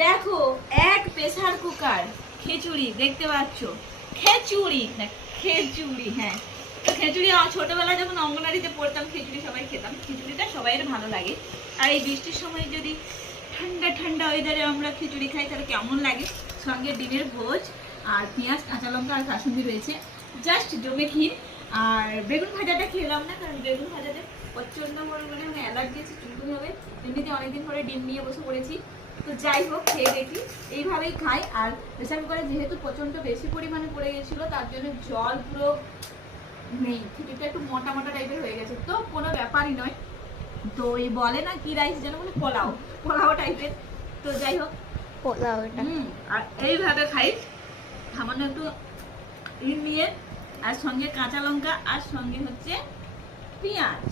দেখো এক pressure cooker খিচুড়ি দেখতে পাচ্ছ, খেচুড়ি না খেচুড়ি, হ্যাঁ। তো খিচুড়ি ছোটবেলায় যখন অঙ্গনারীতে পড়তাম খিচুড়ি সবাই খেতাম, খিচুড়িটা সবাইয়ের ভালো লাগে। আর এই বৃষ্টির সময় যদি ঠান্ডা ঠান্ডা ওয়েদারে আমরা খিচুড়ি খাই তাহলে কেমন লাগে। সঙ্গে ডিমের ভোজ আর পেঁয়াজ কাঁচা লঙ্কা আর কাসুন্দি রয়েছে, জাস্ট জমে ক্ষীর। আর বেগুন ভাজাটা খেলাম না, কারণ বেগুন ভাজাতে প্রচন্ড পরিমাণে মানে অ্যালার্জি আছে, চুলকুনি হবে। এমনিতে অনেকদিন পরে ডিম নিয়ে বসে পড়েছি। তো যাই হোক, খেয়ে দেখি, এইভাবেই খাই। আর প্রেসার কুকারে যেহেতু প্রচন্ড বেশি পরিমাণে পড়ে গেছিলো, তার জন্য জল পুরো নেই, খিচুড়িটা একটু মোটা মোটা টাইপের হয়ে গেছে। তো কোনো ব্যাপারই নয়। তো এই বলে না কি রাইস যেন বলে, পোলাও পোলাও টাইপের। তো যাই হোক, পোলাও এটা। আর এইভাবে খাই সামান্য একটু নিয়ে, আর সঙ্গে কাঁচা লঙ্কা, আর সঙ্গে হচ্ছে পেঁয়াজ।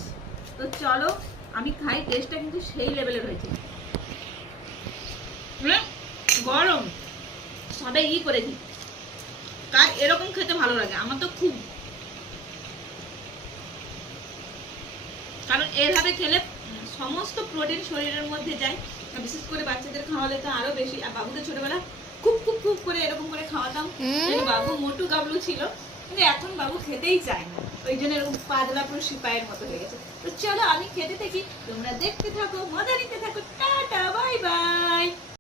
তো চলো আমি খাই, টেস্টটা কিন্তু সেই লেভেলের হয়েছে। গরম সবাই করেছি, কার এরকম খেতে ভালো লাগে, আমার তো খুব। কারণ এভাবে খেলে সমস্ত প্রোটিন শরীরের মধ্যে যায়। বিশেষ করে বাচ্চাদের খাওয়ালে তো আরো বেশি। আর বাবুকে ছোটবেলা খুব খুব খুব করে এরকম করে খাওয়াতাম, বাবু মোটু গাবলু ছিল। কিন্তু এখন বাবু খেতেই চায় না, ওই জন্য এরকম পাতলা পুরো সিপাইয়ের মতো হয়ে গেছে। তো চলো আমি খেতে থাকি, তোমরা দেখতে থাকো, মজা নিতে থাকো। Tata, bye bye.